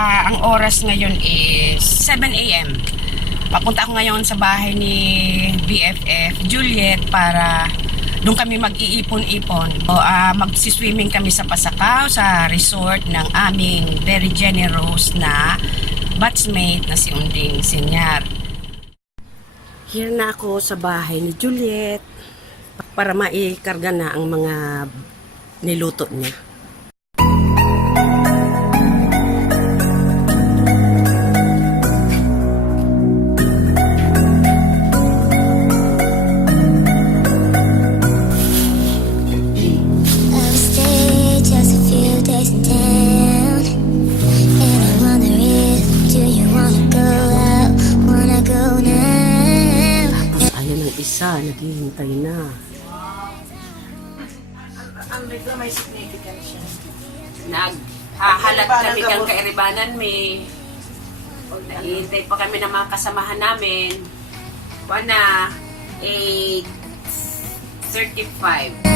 ang oras ngayon is 7 a.m. Papunta ako ngayon sa bahay ni BFF Juliet para doon kami mag-iipon-ipon. Magsiswimming kami sa Pasakaw sa resort ng aming very generous na batchmate na si Unding Senyar. Here na ako sa bahay ni Juliet para maikarga na ang mga niluto niya. Naghihintay na. Ang regla may significance siya. Naghahalat kami kang kairibanan, may naghihintay pa kami ng mga kasamahan namin. Wana, 8:35.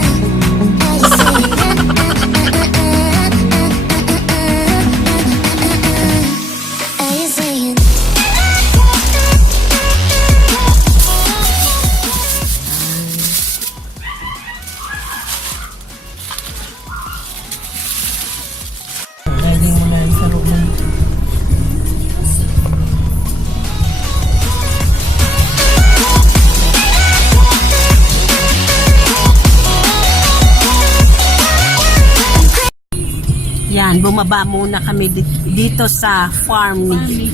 Yan, bumaba muna kami dito sa farm ni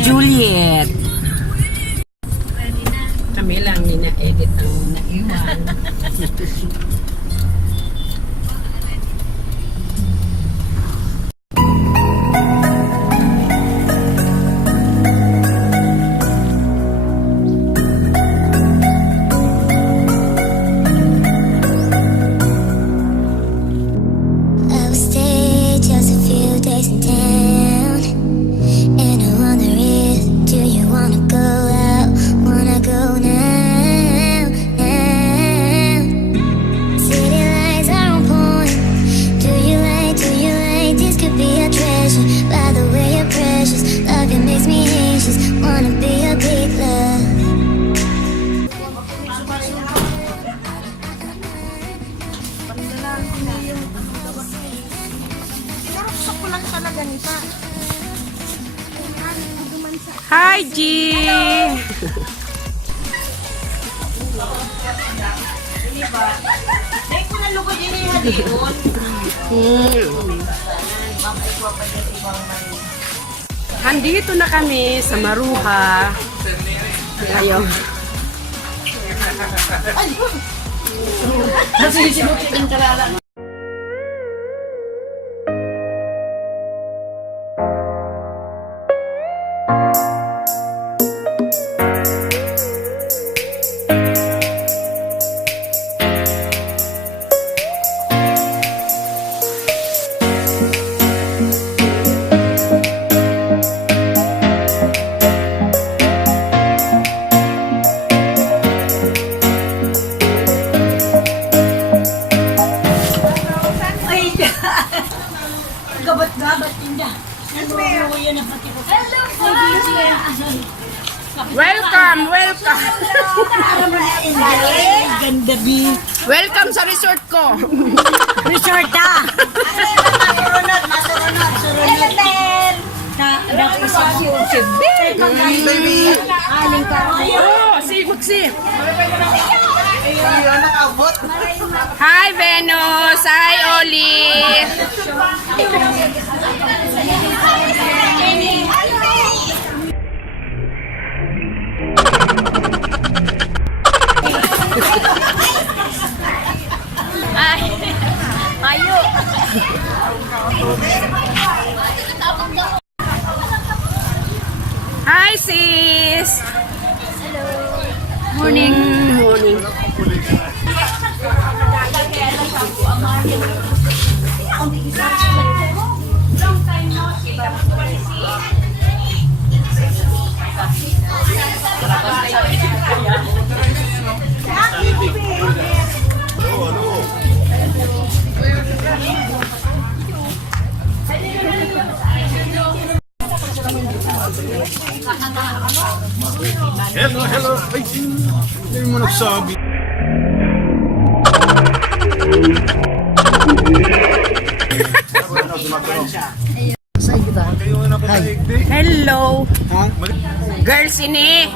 Juliet. Kami lang nina-edit ang naiwan. Hi, G! Handito na kami sa Maruha. Ayaw. Gabat-gabat tinda. Welcome, welcome. Ganda bi. Welcome sa resort ko. Resort ta. Masurunod. Baby. Aling ka. Oh, si Buksi. Hi, Venus. Hi, Oli. Ayo. Hi, sis. Morning. Morning. Hello. Ay, hindi mo nagsabi. Hello. Girls ini.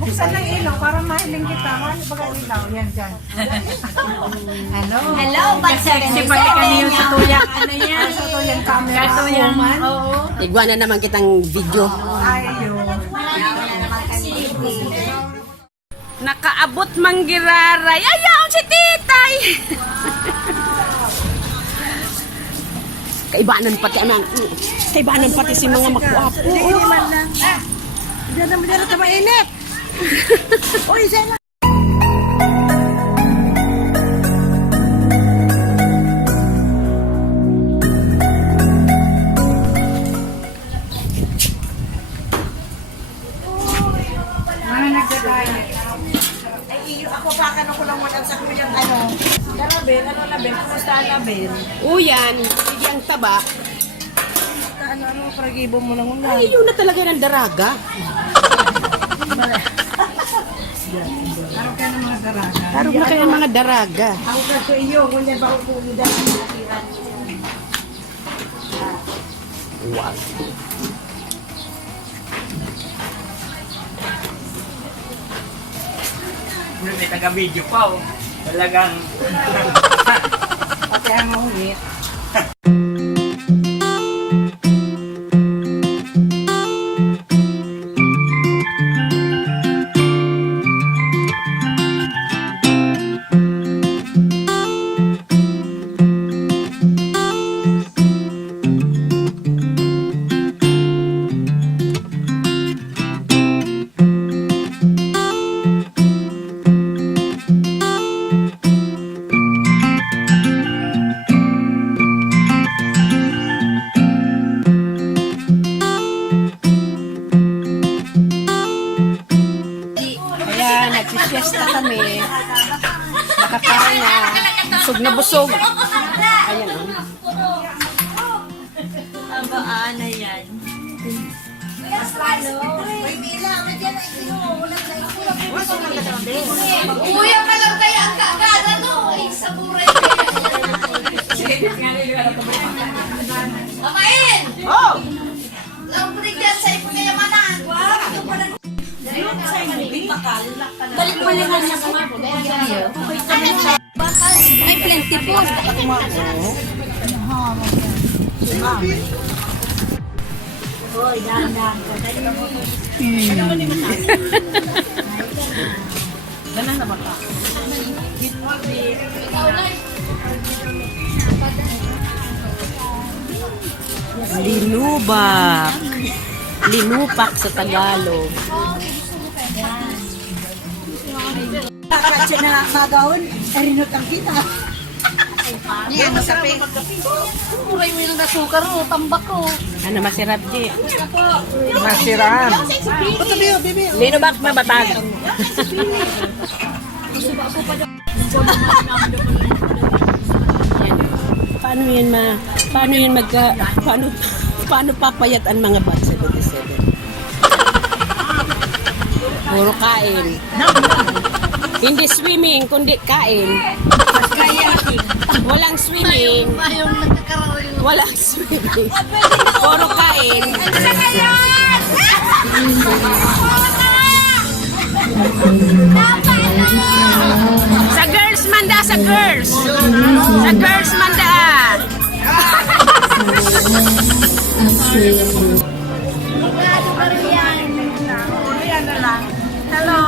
Buksan ng ilaw para mahiling kita. Ano ba ang ilaw? Yan dyan. Hello. Hello, Sexy pati kaniyo sa tuyak. Ano yan? Sa tuyak camera. Sa tuyak. Oo. Igwa na naman kitang video. Ayun. Nakaabot manggiraray. Ayaw si titay. Kaibanan pati anang. Kaibanan pati si mga makwapo. Hindi man lang. Diyan na ito mainit. Uy, Zena. Mga nagdadaya. Ay, ako pa ko lang matansak ko yung ano. Label, label? Kumusta ang label? Uyan, hindi ang taba. Ano, paragibo mo lang ulan. Ay, yun na talaga ng daraga. Araw ka ng mga daraga. Tarog na kayo ang mga daraga. Ako ka sa iyo, kung ba ako kumida. Wow. May taga-video pa oh. Talagang Pati ang mahungit. Kaya nagsisiesta kami. Nakakain na. Busog na busog. Ayan o. Abaan na yan. Kuya ka lang kaya ang kakada no? Ay, sa buray Makain! Oh! Lang break yan sa ipon kayamanan. Balik-balikan niya sa mga Ay, plenty po. Hoy, dahan-dahan ko. Linubak. Linupak sa Tagalog. Kasi na magawin, erinot ang kita. Yan, masapi. Muray mo yung nasukar o, tambak ko. Ano masirap, G? Masiran. Linubak na batag. Yan. Paano yan paano papayat ang mga bat 77? Puro kain. Hindi swimming, kundi kain. Walang swimming. Walang swimming. Puro kain. Sa girls manda, sa girls. Sa girls manda. Hello.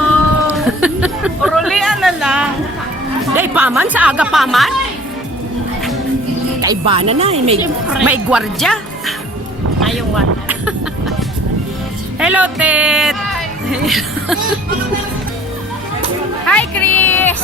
Urulian na lang. Day paman sa aga paman. Kaibanan na, may gwardya. Ayun. Hello, Ted. Hi, Chris.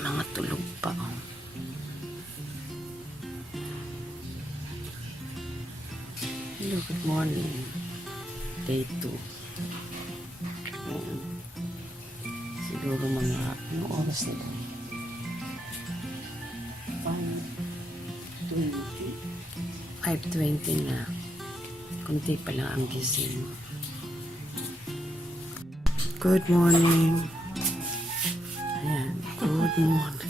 Mga tulog pa, oh. Hello, good morning. Day 2. Ayan. Siguro mga, anong oras na ito? 5:20 na. Kunti pa lang ang gising. Good morning. Ayan, good morning.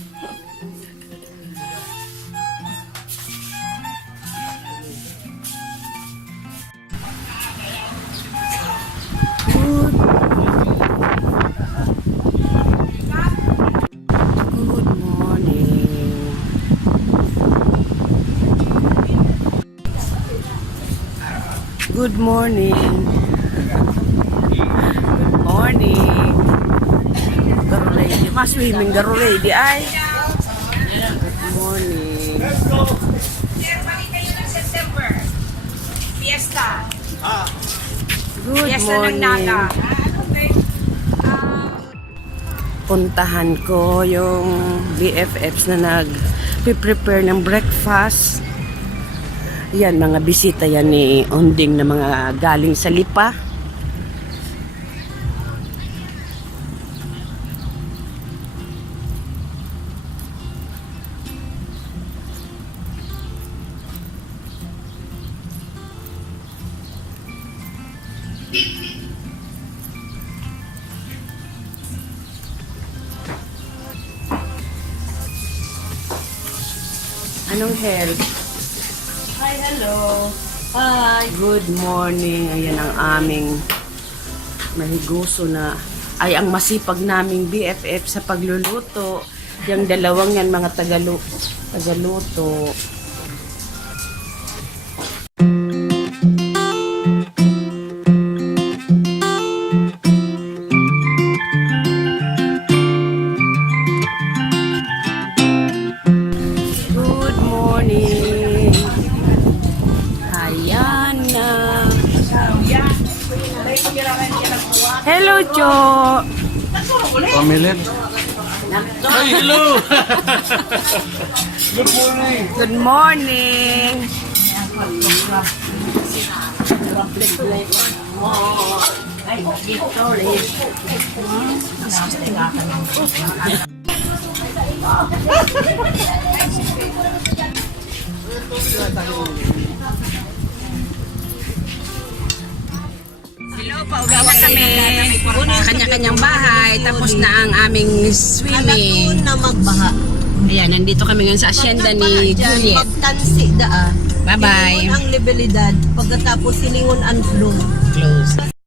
Good morning. Good morning. Good morning. Garo lady. Mas-swimming garo lady ay. Good morning. Fiesta. Good Fiesta ng morning. Naga. Puntahan ko yung BFFs na nag-prepare ng breakfast. Yan, mga bisita yan ni Onding na mga galing sa Lipa. Anong health? Hi, hello. Hi. Good morning. Ayan ang aming mahiguso na ay ang masipag naming BFF sa pagluluto. Yung dalawang yan mga tagaluto. Good morning. Ayan na. Hello, Cho. Pamilit. Ay, hello! Good morning. Good morning. Hello, pauwi na kami. Kanya-kanyang bahay. Tapos na ang aming swimming. na magbaha. Ayan, nandito kami ngayon sa asyenda ni Juliet. Pagtansi daa. Bye-bye. Ang levelidad. Pagkatapos silingon ang flow. Close.